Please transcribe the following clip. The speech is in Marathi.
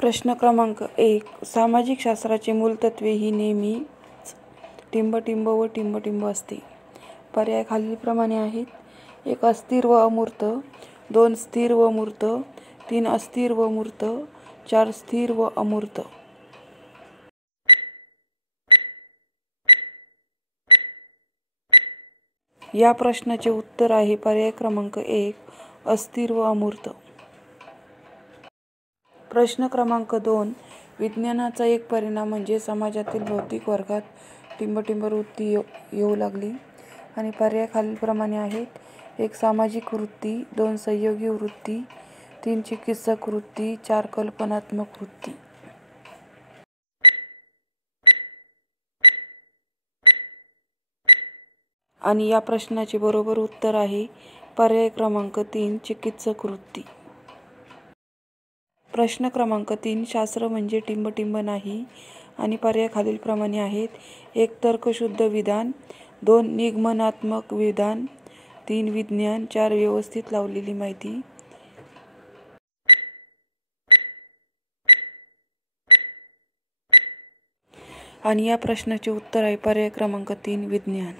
प्रश्न क्रमांक 1. सामाजिक शास्त्राची मूलतत्वे ही नेहमीच टिंब-टिंब व टिंब-टिंब असते. पर्याय खालीलप्रमाणे आहेत. 1. अस्थिर व अमूर्त. 2. स्थिर व मूर्त. 3. अस्थिर व मूर्त. 4. स्थिर व अमूर्त. या प्रश्नाचे उत्तर आहे पर्याय क्रमांक 1. अस्थिर व अमूर्त. प्रश्न क्रमांक 2. विज्ञानाचा एक परिणाम म्हणजे समाजातील भौतिक वर्गात टिंब-टिंब वृत्ती येऊ लागली. आणि पर्याय खालीलप्रमाणे आहेत. 1. सामाजिक वृत्ती. 2. संयोगी वृत्ती. 3. चिकित्सक वृत्ती. 4. कल्पनात्मक वृत्ती. आणि या प्रश्नाचे बरोबर उत्तर आहे पर्याय क्रमांक 3. चिकित्सक वृत्ती. प्रश्न क्रमांक 3. शास्त्र म्हणजे टिंब-टिंब नाही. आणि पर्याय खालीलप्रमाणे आहेत. 1. तर्कशुद्ध विधान. 2. निगमनात्मक विधान. 3. विज्ञान. 4. व्यवस्थित लावलेली माहिती. आणि या प्रश्नाचे उत्तर आहे पर्याय क्रमांक 3. विज्ञान.